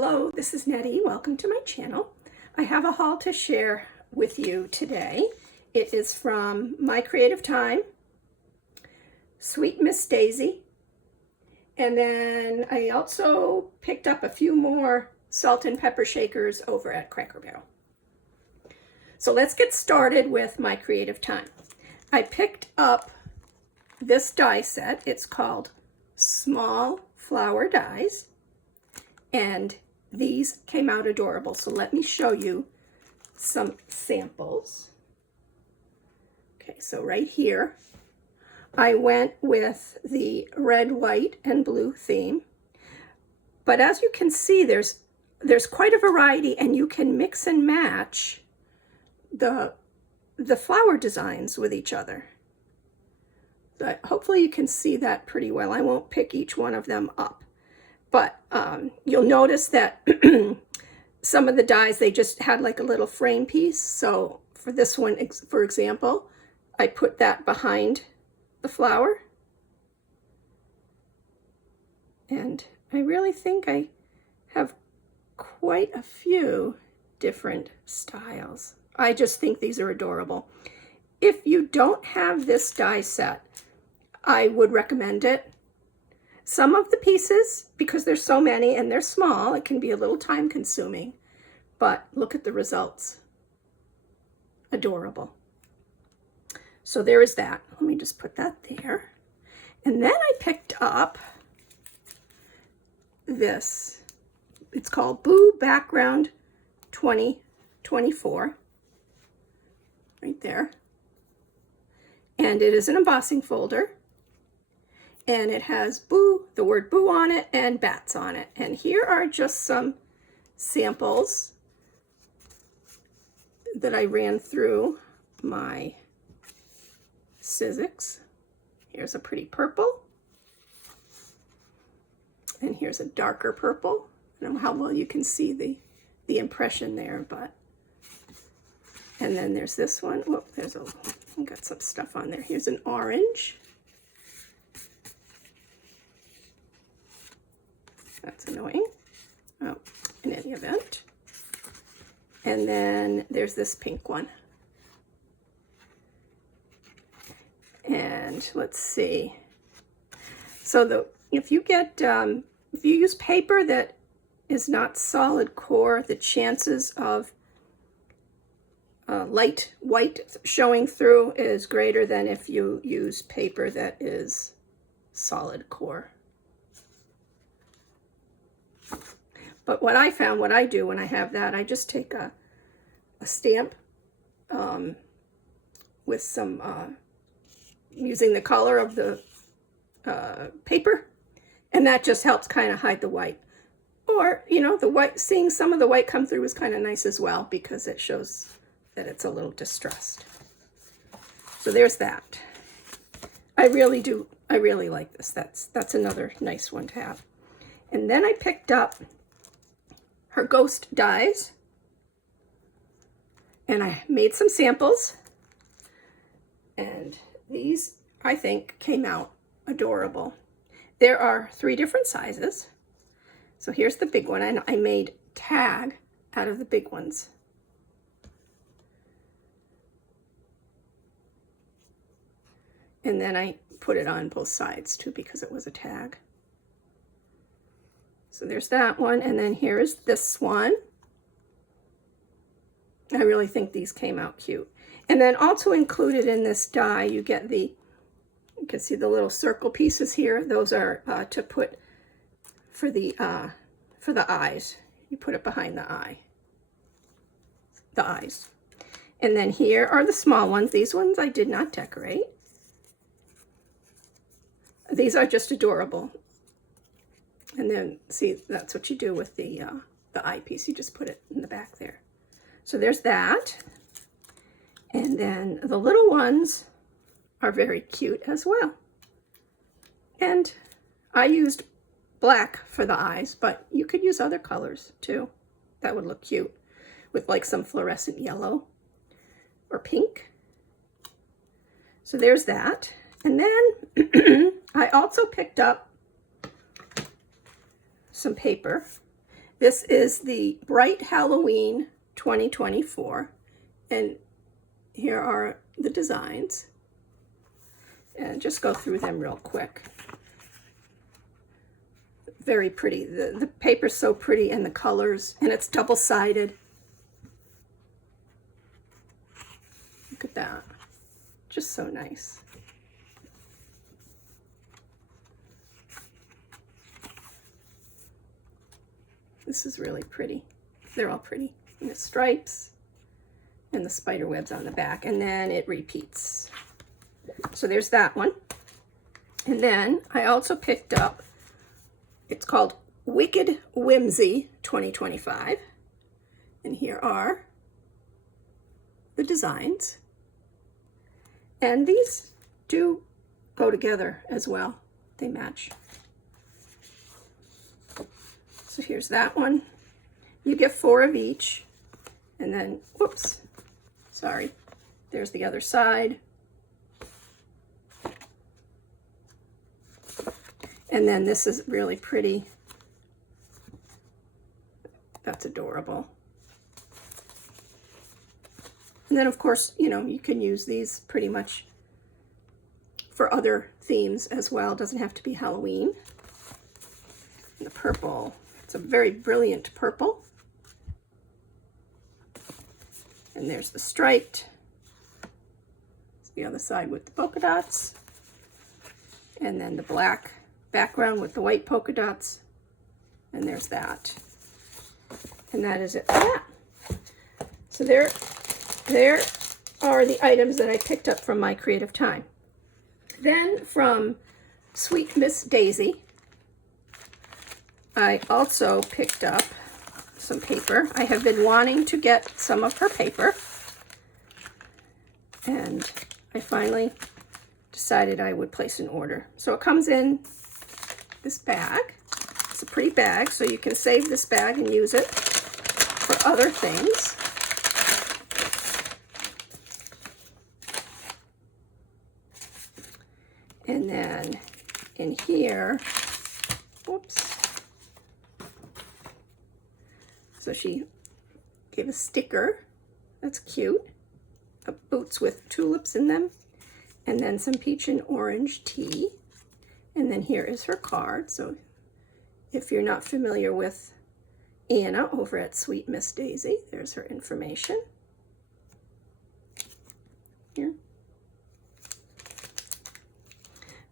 Hello, this is Nettie. Welcome to my channel. I have a haul to share with you today. It is from My Creative Time, Sweet Miss Daisy, and then I also picked up a few more salt and pepper shakers over at Cracker Barrel. So let's get started with My Creative Time. I picked up this die set. It's called Small Flower Dies. And these came out adorable. So let me show you some samples. Okay, so right here, I went with the red, white, and blue theme. But as you can see, there's quite a variety, and you can mix and match the flower designs with each other. But hopefully you can see that pretty well. I won't pick each one of them up. But you'll notice that some of the dies, they just had like a little frame piece. So for this one, for example, I put that behind the flower. And I really think I have quite a few different styles. I just think these are adorable. If you don't have this die set, I would recommend it. Some of the pieces, because there's so many and they're small, it can be a little time consuming, but look at the results. Adorable. So there is that. Let me just put that there. And then I picked up this. It's called Boo Background 2024. Right there. And it is an embossing folder. And it has boo, the word boo on it, and bats on it. And here are just some samples that I ran through my Sizzix. Here's a pretty purple. And here's a darker purple. I don't know how well you can see the impression there, but. And then there's this one. Oh, I got some stuff on there. Here's an orange. That's annoying. Oh, in any event. And then there's this pink one. And let's see. So if you use paper that is not solid core, the chances of light white showing through is greater than if you use paper that is solid core. But what I found, what I do when I have that, I just take a stamp with some, using the color of the paper, and that just helps kind of hide the white. Or, you know, the white, seeing some of the white come through is kind of nice as well, because it shows that it's a little distressed. So there's that. I really like this. That's another nice one to have. And then I picked up her ghost dies, and I made some samples, and these I think came out adorable. There are 3 different sizes. So here's the big one, and I made tag out of the big ones. And then I put it on both sides too, because it was a tag. So there's that one, and then here is this one. I really think these came out cute. And then also included in this die, you get you can see the little circle pieces here. Those are to put for the eyes. You put it behind the eyes. And then here are the small ones. These ones I did not decorate. These are just adorable. And then, see, that's what you do with the eyepiece. You just put it in the back there. So there's that. And then the little ones are very cute as well. And I used black for the eyes, but you could use other colors too. That would look cute with like some fluorescent yellow or pink. So there's that. And then I also picked up some paper, This is the Bright Halloween 2024, and here are the designs. And just go through them real quick. Very pretty. The paper's so pretty, and the colors, and it's double-sided. Look at that. Just so nice. This is really pretty. They're all pretty. And the stripes and the spider webs on the back, and then it repeats. So there's that one. And then I also picked up, it's called Wicked Whimsy 2025. And here are the designs. And these do go together as well. They match. So here's that one. You get 4 of each. And then, whoops, sorry. There's the other side. And then this is really pretty. That's adorable. And then, of course, you know, you can use these pretty much for other themes as well. It doesn't have to be Halloween. And the purple, it's a very brilliant purple. And there's the striped. It's the other side with the polka dots. And then the black background with the white polka dots. And there's that. And that is it for that. So there are the items that I picked up from My Creative Time. Then from Sweet Miss Daisy, I also picked up some paper. I have been wanting to get some of her paper, and I finally decided I would place an order. So it comes in this bag. It's a pretty bag, so you can save this bag and use it for other things. And then in here, whoops. So she gave a sticker. That's cute. Boots with tulips in them. And then some peach and orange tea. And then here is her card. So if you're not familiar with Anna over at Sweet Miss Daisy, there's her information. Here.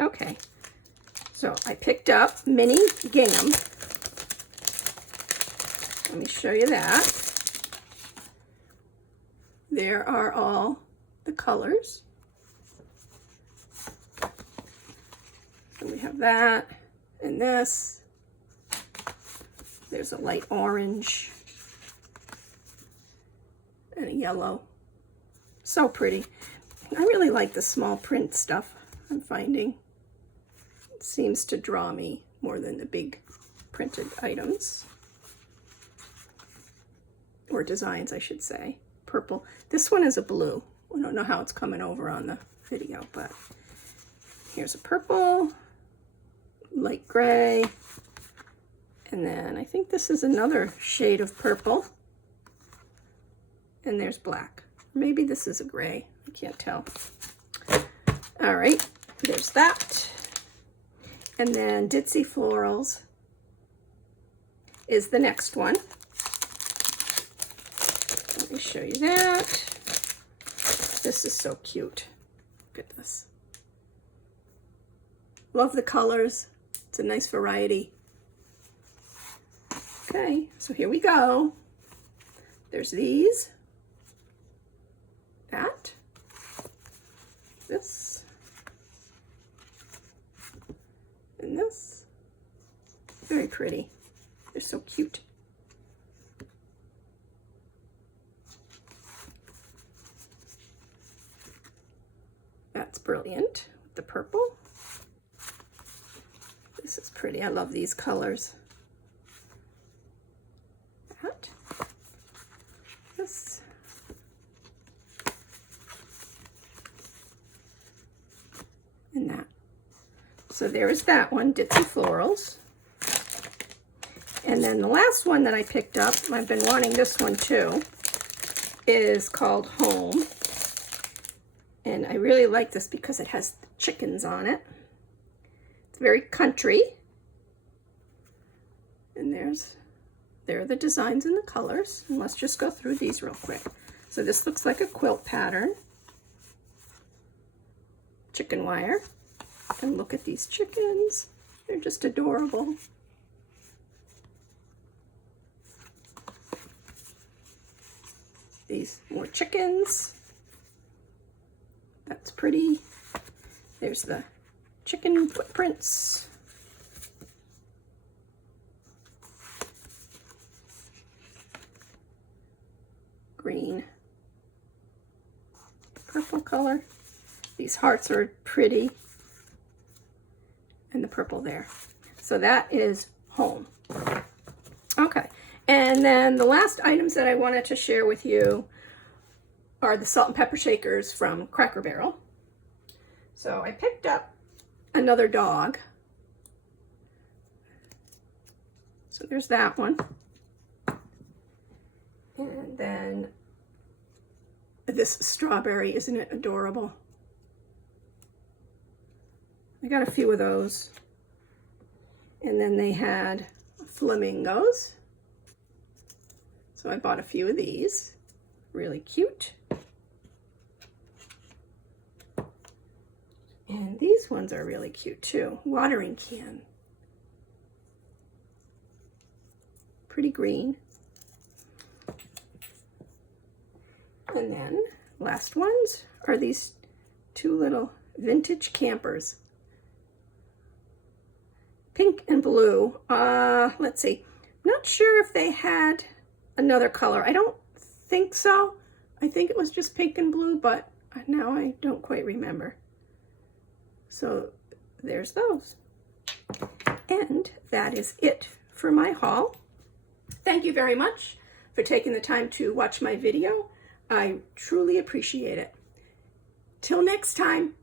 Okay, so I picked up Mini Gingham. Let me show you that. There are all the colors. And we have that and this. There's a light orange and a yellow. So pretty. I really like the small print stuff I'm finding. It seems to draw me more than the big printed items. Or designs, I should say. Purple. This one is a blue. I don't know how it's coming over on the video, but here's a purple, light gray, and then I think this is another shade of purple, and there's black. Maybe this is a gray. I can't tell. All right, there's that. And then Ditzy Florals is the next one. Let me show you that. This is so cute. Look at this. Love the colors. It's a nice variety. Okay, so here we go. There's these. That. This. And this. Very pretty. They're so cute. That's brilliant. The purple. This is pretty. I love these colors. That. This. And that. So there's that one, Ditzy Florals. And then the last one that I picked up, I've been wanting this one too, is called Home. And I really like this because it has chickens on it. It's very country. And there are the designs and the colors. And let's just go through these real quick. So this looks like a quilt pattern. Chicken wire. And look at these chickens. They're just adorable. These more chickens. That's pretty. There's the chicken footprints. Green. Purple color. These hearts are pretty. And the purple there. So that is Home. Okay. And then the last items that I wanted to share with you are the salt and pepper shakers from Cracker Barrel. So I picked up another dog. So there's that one. And then this strawberry, isn't it adorable? I got a few of those. And then they had flamingos. So I bought a few of these. Really cute. And these ones are really cute too. Watering can. Pretty green. And then last ones are these two little vintage campers. Pink and blue. Let's see. Not sure if they had another color. I don't think so. I think it was just pink and blue, but now I don't quite remember. So there's those. And that is it for my haul. Thank you very much for taking the time to watch my video. I truly appreciate it. Till next time.